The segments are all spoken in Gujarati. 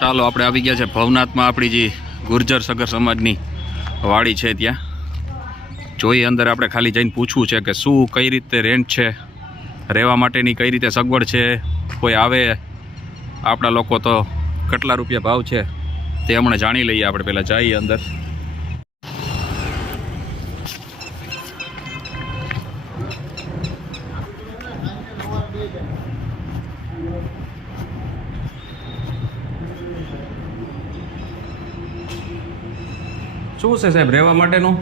ચાલો, આપણે આવી ગયા છે ભવનાથમાં, આપણી જે ગુર્જર સગર સમાજની વાડી છે ત્યાં. જોઈએ અંદર આપણે ખાલી જઈને પૂછવું છે કે શું, કઈ રીતે રેન્ટ છે, રહેવા માટેની કઈ રીતે સગવડ છે, કોઈ આવે? આપણા લોકો તો કેટલા રૂપિયા ભાવ છે તે હમણાં જાણી લઈએ આપણે પહેલાં. જઈએ અંદર. શું છે સાહેબ રહેવા માટેનું?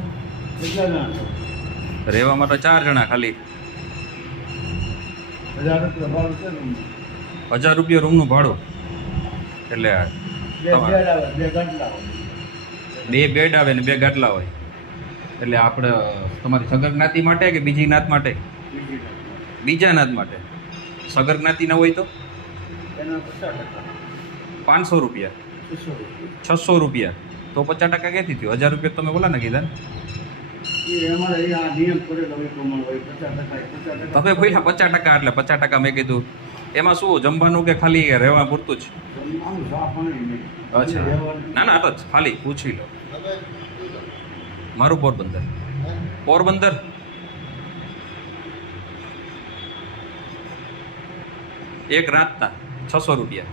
રહેવા માટે ચાર જણા ખાલી. હજાર રૂપિયા રૂમનું ભાડું? એટલે બે બેડ આવે ને બે ગાટલા હોય. એટલે આપણે તમારી સગર જ્ઞાતિ માટે કે બીજી જ્ઞાત માટે? બીજા જ્ઞાત માટે. સગર જ્ઞાતિના હોય તો? પાંચસો રૂપિયા. છસો રૂપિયા. તો પચાસ ટકા ક્યાંથી થયું? હજાર રૂપિયા તમે બોલા ને. કીધા તમે ભાઈ પચાસ ટકા એટલે પચાસ ટકા મેં કીધું. એમાં શું જમવાનું કે ખાલી રહેવા પૂરતું જ? અચ્છા. ના ના તો ખાલી પૂછી લો. મારું પોરબંદર. પોરબંદર? એક રાતના છસો રૂપિયા.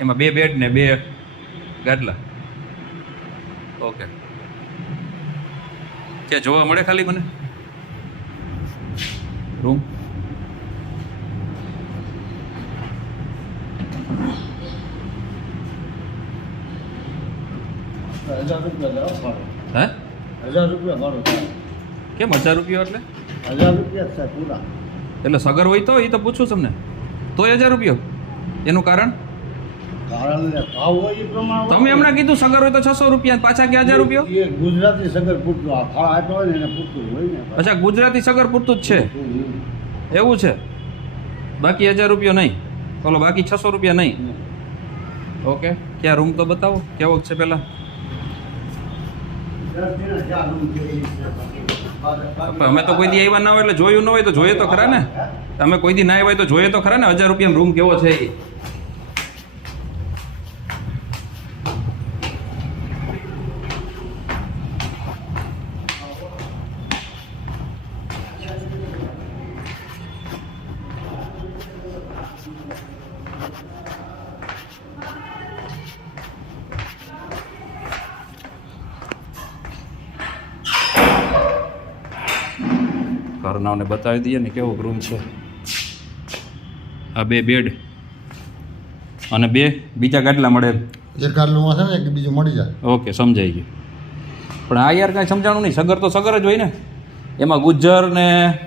એમાં બે બેડ ને બે ગાદલા ઓકે. ક્યાં જોવા મળે ખાલી મને? રૂમ હે? હજાર રૂપિયા ભાડું કેમ હજાર રૂપિયા એટલે? હજાર રૂપિયા પૂરા. એટલે સગર હોય તો એ તો પૂછું તમને. તોય હજાર રૂપિયો. એનું કારણ કારણ ને ભાવ હોય એ પ્રમાણે તમે હમણાં કીધું સગર હોય તો છસો રૂપિયા પાછા કે હજાર રૂપિયા? ગુજરાતી સગર પૂરતું આ ફાળ આપ્યો હોય ને એને પૂરતું હોય ને. અચ્છા ગુજરાતી સગર પૂરતું જ છે? એવું છે? બાકી હજાર રૂપિયો નહીં. બોલો બાકી છસો રૂપિયા નહીં. ઓકે ક્યાં રૂમ તો બતાવો? કેવો છે છે. અમે તો કોઈ દી આવ્યા ના હોય એટલે જોયું ન હોય તો જોઈએ તો ખરા ને. તમે કોઈ દી ના આવ્યા હોય તો જોઈએ તો ખરા ને. હજાર રૂપિયા રૂમ કેવો છે એ? ઘરનાઓને બતાવી દઈએ ને કેવો રૂમ છે. આ બે બેડ અને બે બીજા ગાટલા મળે. ને એક બીજું મળી જાય. ઓકે સમજાઈ ગયું. પણ આ યાર કાંઈ સમજાણું નહીં. સગર તો સગર જ હોય ને. એમાં ગુજ્જર ને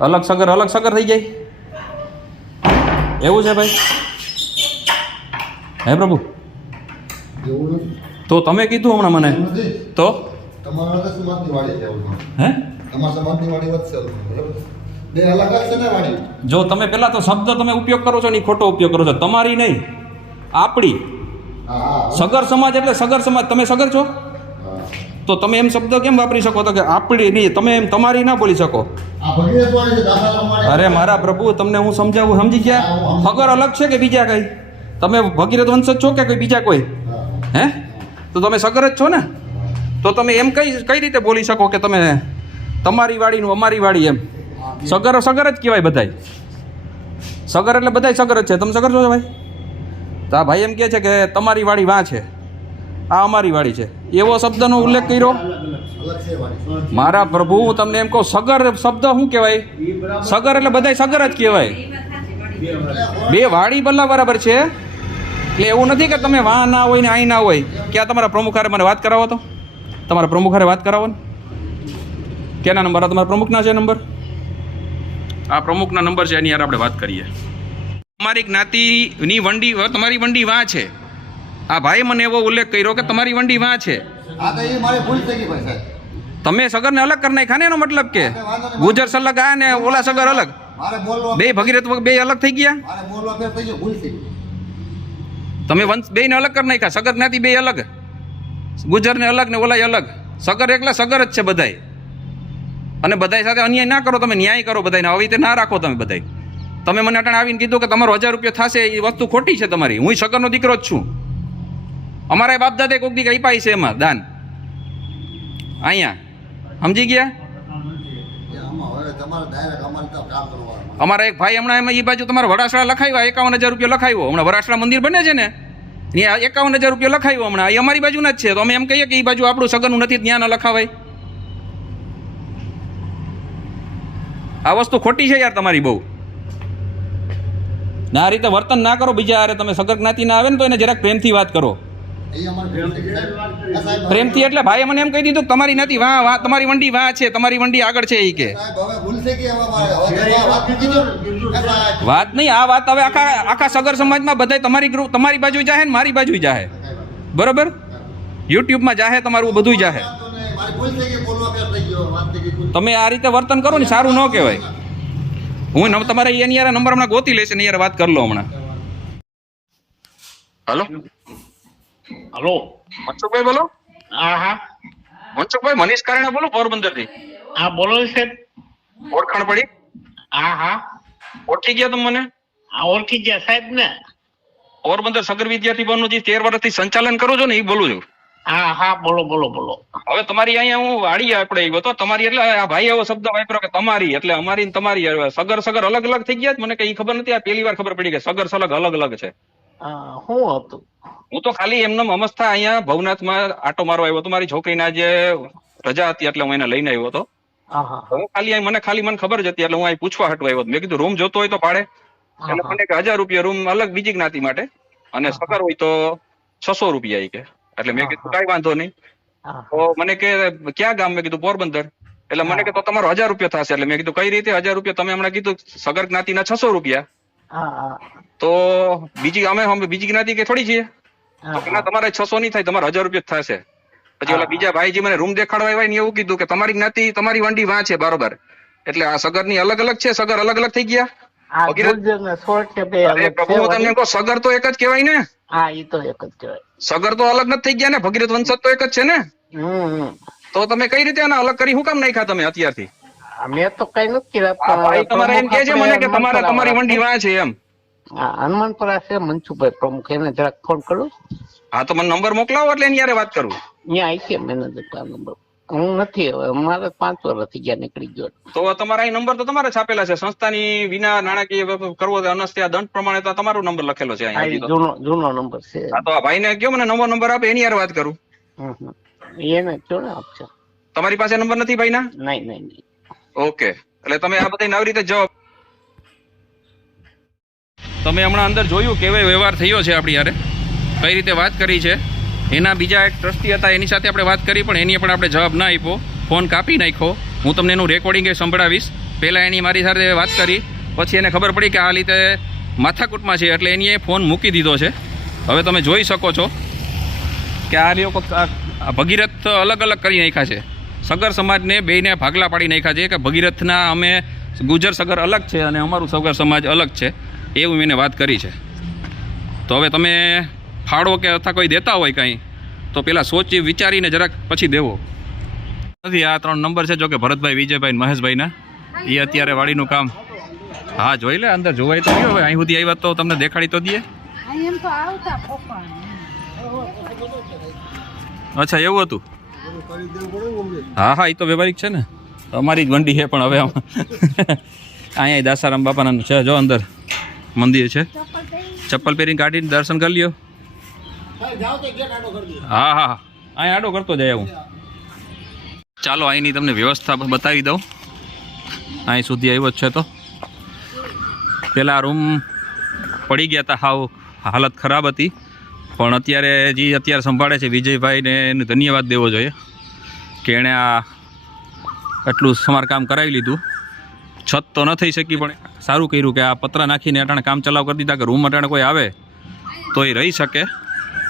અલગ સગર અલગ સગર થઈ જાય. એવું છે ભાઈ? હે પ્રભુ? તો તમે કીધું હમણાં મને. તો? હે? તમારા સમાજની વાડી વધશે બરાબર? બે અલગ છે ને વાડી જો તમે પહેલા તો શબ્દ તમે ઉપયોગ કરો છો ને ખોટો ઉપયોગ કરો છો. તમારી નહીં આપણી. સગર સમાજ એટલે સગર સમાજ. તમે સગર છો? તો તમે એમ શબ્દ કેમ વાપરી શકો? તો કે આપણી નહીં તમે એમ તમારી ના બોલી શકો. અરે મારા પ્રભુ તમને હું સમજાવું? સમજી ગયા? સગર અલગ છે કે બીજા કઈ? તમે ભગીરથ વંશજ છો કે કોઈ બીજા કોઈ? હે? તો તમે સગર જ છો ને? તો તમે એમ કઈ કઈ રીતે બોલી શકો કે તમે તમારી વાડીનું અમારી વાડી એમ. સગર સગર જ કહેવાય બધાય. સગર એટલે બધાય સગર જ છે. તમે સગર છો ભાઈ? તો આ ભાઈ એમ કહે છે કે તમારી વાડી વાં છે. આ અમારી વાડી છે. એવો શબ્દનો ઉલ્લેખ કર્યો. મારા પ્રભુ, હું તમને એમ કહું, સગર શબ્દ શું કહેવાય? સગર એટલે બધાય સગર જ કહેવાય. બે વાડી બલ્લા બરાબર છે. એટલે એવું નથી કે તમે વાં ના હોય ને અહીં ના હોય. ક્યાં તમારા પ્રમુખ હારે મને વાત કરાવો તો? તમારા પ્રમુખ હારે વાત કરાવો ને? કેના નંબર? આ તમારા પ્રમુખના છે નંબર? આ પ્રમુખના નંબર છે એની યાર આપણે વાત કરીએ. તમારી જ્ઞાતિની વંડી તમારી વંડી વાં છે? આ ભાઈ મને એવો ઉલ્લેખ કર્યો કે તમારી વંડી વાં છે? આ તો એ મારી ભૂલ થઈ ગઈ ભાઈ સાહેબ. તમે સગરને અલગ કરી નાખ્યા ને એનો મતલબ કે? ગુજર સલગ આ ને ઓલા સગર અલગ? બે ભગીરથ બે અલગ થઈ ગયા? મારે બોલવા ફેર થઈ ગયો ભૂલ થઈ ગઈ. તમે વંશ બે ને અલગ કરી નાખ્યા સગર જ્ઞાતિ બે અલગ? ગુજરને અલગ ને ઓલા અલગ? સગર એકલા સગર જ છે બધાય. અને બધાય સાથે અન્યાય ના કરો, તમે ન્યાય કરો બધાને આવી રીતે ના રાખો તમે બધાય. તમે મને અટાણે આવીને કીધું કે તમારો હજાર રૂપિયા થશે, એ વસ્તુ ખોટી છે તમારી. હું સગરનો દીકરો જ છું. અમારા બાપ દાદા કોઈક દીકરા આપ્યા છે એમાં, દાન. અહીંયા. સમજી ગયા? અમારા એક ભાઈ હમણાં એમાં એ બાજુ તમારે વરાસડા લખાવ્યા, એકાવન હજાર રૂપિયા લખાવ્યો. હમણાં વરાસડા મંદિર બને છે ને? ત્યાં એકાવન હજાર રૂપિયા લખાવ્યો હમણાં. એ અમારી બાજુના જ છે. તો અમે એમ કહીએ કે એ બાજુ આપણું સગનનું નથી, ત્યાં ન લખાવાય. આ વસ્તુ ખોટી છે યાર તમારી બહુ. ના, આ રીતે વર્તન ના કરો બીજા અરે તમે સગર જ્ઞાતિના આવે ને તો એને જરાક પ્રેમથી વાત કરો. પ્રેમથી એટલે ભાઈ મને એમ કહી દીધું તમારી નથી, વાહ વાહ, તમારી વંડી વાહ છે, તમારી વંડી આગળ છે એ કે. વાત નહીં, આ વાત હવે આખા આખા સગર સમાજમાં બધાય તમારી ગ્રુપ, તમારી બાજુ જાહે ને મારી બાજુ જાહે. બરોબર? યુટ્યુબમાં જાહે, તમારું બધું જાહે. તમે આ રીતે વર્તન કરો ને સારું ન કહેવાય. હું નમ- તમારે એની યાર નંબર હમણાં ગોતી લેશે ને યાર વાત કરી લો હમણાં. હલો? હલો? મનસુખભાઈ બોલો? હા હા. મનસુખભાઈ મનીષ કારણે બોલો પોરબંદરથી હા બોલો સાહેબ. ઓળખાણ પડી? હા હા. ઓળખી ગયા તમે મને? હા ઓળખી ગયા સાહેબ ને. પોરબંદર સગર વિદ્યાર્થી ભવનનું જે તેર વર્ષથી સંચાલન કરો છો ને એ બોલું છું. હા હા બોલો બોલો બોલો. હવે તમારી અહીંયા હું વાળી આપણે આવ્યો તો તમારી એટલે આ ભાઈ એવો શબ્દ વાપર્યો કે તમારી એટલે અમારી તમારી સગર સગર અલગ અલગ થઈ ગયા મને કઈ ખબર નથી. આ પહેલી વાર ખબર પડી કે સગર સલગ અલગ અલગ છે. હું હતું. હું તો ખાલી એમને અમસ્થા અહીંયા ભવનાથમાં આટો મારવા આવ્યો હતો. મારી છોકરીના જે રજા હતી એટલે હું એને લઈને આવ્યો હતો. હા ખાલી મને ખાલી મને ખબર જ હતી એટલે હું અહીં પૂછવા હટવા આવ્યો મેં કીધું રૂમ જોતો હોય તો પાડે. એટલે મને કે હજાર રૂપિયા રૂમ અલગ બીજી જ્ઞાતિ માટે. અને સગર હોય તો છસો રૂપિયા એ કે. એટલે મેં કીધું કઈ વાંધો નહીં. તો મને કે ક્યાં ગામ? મેં કીધું પોરબંદર. એટલે મને કે તો તમારો હજાર રૂપિયા થશે. એટલે મેં કીધું કઈ રીતે હજાર રૂપિયા? તમે હમણાં કીધું સગર જ્ઞાતિના છસો રૂપિયા. તો બીજી અમે બીજી જ્ઞાતિ કે થોડી છીએ? તમારે છસો નહીં થાય તમારે હજાર રૂપિયા થશે. પછી ઓલા બીજા ભાઈજી મને રૂમ દેખાડવા આવ્યા ને એવું કીધું કે તમારી જ્ઞાતિ તમારી વંડી વાં છે બરોબર. એટલે આ સગરની અલગ અલગ છે સગર અલગ અલગ થઈ ગયા? પ્રભુ તમને. સગર તો એક જ કહેવાય ને. હા એ તો એક જ કહેવાય. સગર તો અલગ નથી થઈ ગયા ને? ભગીરથ વંશજ તો એક જ છે ને. તો તમે કઈ રીતે આને અલગ કરી? હું કામ નાખ્યા તમે અત્યારથી? મેં તો કઈ નથી કર્યા તમારે એમ કે છે મને કે તમારે તમારી વંડી વાં છે એમ હનુમાનપુરા છે મનસુભાઈ પ્રમુખ એને જરાક ફોન કરું. હા તો મને નંબર મોકલાવો એટલે એની યારે વાત કરું. ત્યાં આવી છે મેનેજર નંબર. હું નથી હવે મારે પાંચ વર્ષ થઈ ગયા નીકળી ગયો તો તમારા નંબર તો તમારે છાપેલા છે. સંસ્થાની વિના નાણાકીય કરવો અનસ્ત્યા દંડ પ્રમાણે તો તમારો નંબર લખેલો છે અહીંયા. જૂનો જૂનો નંબર છે. હા તો આ ભાઈને કયો મને નવો નંબર આપે એની યાર વાત કરું. એને કયો ને આપશે તમારી પાસે નંબર નથી ભાઈના? નહીં નહીં નહીં. ઓકે. એટલે તમે આ બધા આવી રીતે જવાબ તમે હમણાં અંદર જોયું કેવો વ્યવહાર થયો છે આપણી યારે કઈ રીતે વાત કરી છે? એના બીજા એક ટ્રસ્ટી હતા, એની સાથે આપણે વાત કરી, પણ એની પણ આપણે જવાબ ના આપ્યો. ફોન કાપી નાખ્યો. હું તમને એનું રેકોર્ડિંગ સંભળાવીશ. પહેલાં એની મારી સાથે વાત કરી, પછી એને ખબર પડી કે આ રીતે માથાકૂટમાં છે, એટલે એની એ ફોન મૂકી દીધો છે. હવે તમે જોઈ શકો છો કે આ લોકો ભગીરથ અલગ અલગ કરી નાખ્યા છે. સગર સમાજને બેયને ભાગલા પાડી નાખ્યા છે કે ભગીરથના અમે ગુજર સગર અલગ છે અને અમારું સગર સમાજ અલગ છે. એવું મેં વાત કરી છે. તો હવે તમે ફાળો કે અથવા કોઈ દેતા હોય કંઈ તો પેલા સોચી વિચારીને જરાક પછી દેવો. નથી આ ત્રણ નંબર છે જો કે ભરતભાઈ વિજયભાઈ મહેશભાઈના. એ અત્યારે વાડીનું કામ. હા જોઈ લે અંદર જોવાય તો ગયો હવે અહીં સુધી આવી વાત તો તમને દેખાડી તો દઈએ. અચ્છા એવું હતું? હા હા એ તો વ્યવહારિક છે ને. અમારી જ વંડી છે પણ હવે અહીંયા દાસારામ બાપાના છે જો અંદર મંદિર છે. ચપ્પલ પહેરીને કાઢીને દર્શન કરી લ્યો. હા હા હા. અહીંયા આડો કરતો જાય હું ચાલો, અહીંની તમને વ્યવસ્થા બતાવી દઉં. અહીં સુધી આવ્યો જ છે તો. પહેલાં રૂમ પડી ગયા હતા હાવ હાલત ખરાબ હતી. પણ અત્યારે જે અત્યારે સંભાળે છે વિજયભાઈને એને ધન્યવાદ દેવો જોઈએ કે એણે આ આટલું સમારકામ કરાવી લીધું. છત તો ન થઈ શકી, પણ સારું કર્યું કે આ પતરા નાખીને અટાણે કામ ચલાવ કરી દીધા, કે રૂમ અટાણે કોઈ આવે તો એ રહી શકે.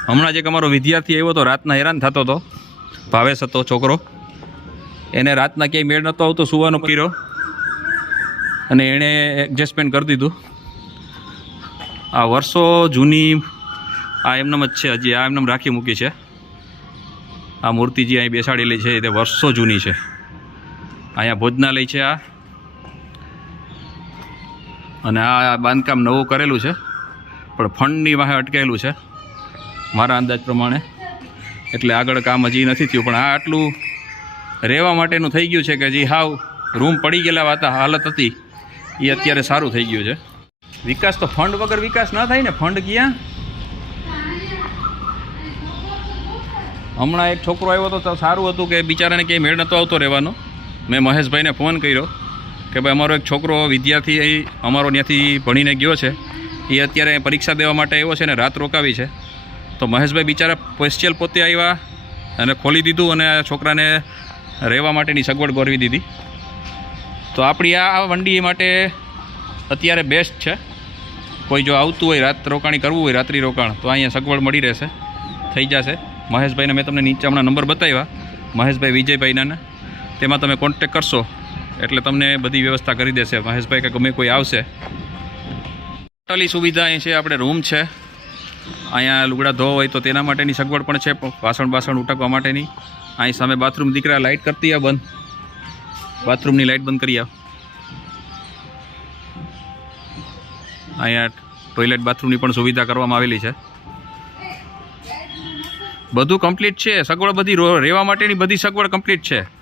હમણાં જે અમારો વિદ્યાર્થી આવ્યો હતો, રાતના હેરાન થતો હતો. ભાવેશ હતો છોકરો. એને રાતના ક્યાંય મેળ નહોતો આવતો, સુવાનો કર્યો. અને એણે એડજસ્ટમેન્ટ કરી દીધું. આ વર્ષો જૂની, આ એમનેમ જ છે હજી, આ એમનેમ રાખી મૂકી છે. આ મૂર્તિ જે અહીં બેસાડેલી છે તે વર્ષો જૂની છે. અહીંયા ભોજનાલય છે આ. અને આ બાંધકામ નવું કરેલું છે. પણ ફંડની વાહે અટકેલું છે. મારા અંદાજ પ્રમાણે. એટલે આગળ કામ હજી નથી થયું, પણ આ આટલું રહેવા માટેનું થઈ ગયું છે કે જે હાવ રૂમ પડી ગયેલા વાતા હાલત હતી એ અત્યારે સારું થઈ ગયું છે. વિકાસ તો ફંડ વગર વિકાસ ના થાય ને, ફંડ ક્યાં? હમણાં એક છોકરો આવ્યો તો સારું હતું કે બિચારાને ક્યાંય મેળ નહોતો આવતો રહેવાનો. મેં મહેશભાઈને ફોન કર્યો કે ભાઈ અમારો એક છોકરો વિદ્યાર્થી અમારો ત્યાંથી ભણીને ગયો છે. એ અત્યારે પરીક્ષા દેવા માટે આવ્યો છે ને, રાત રોકાવી છે. તો મહેશભાઈ બિચારા સ્પેશિયલ પોતે આવ્યા અને ખોલી દીધું અને આ છોકરાને રહેવા માટેની સગવડ ગોરવી દીધી. તો આપણી આ વંડી માટે અત્યારે બેસ્ટ છે. કોઈ જો આવતું હોય, રાત રોકાણી કરવું હોય, રાત્રિ રોકાણ, તો અહીંયા સગવડ મળી રહેશે. થઈ જશે. મહેશભાઈને મેં તમને નીચે હમણાં નંબર બતાવ્યા. મહેશભાઈ વિજયભાઈના તેમાં તમે કોન્ટેક કરશો, એટલે તમને બધી વ્યવસ્થા કરી દેશે. મહેશભાઈ કે ગમે કોઈ આવશે. ટોટલી સુવિધા અહીં છે, આપણે રૂમ છે. અહીંયા લુગડા ધોવા હોય તો તેના માટેની સગવડ પણ છે, વાસણ બાસણ ઉટકવા માટેની. અહીં સામે બાથરૂમ દીકરા લાઇટ કરતી આ બંધ. બાથરૂમની લાઇટ બંધ કરી આવ. અહીંયા ટોયલેટ બાથરૂમની પણ સુવિધા કરવામાં આવેલી છે. બધું કમ્પ્લીટ છે, સગવડ બધી રહેવા માટેની બધી સગવડ કમ્પ્લીટ છે.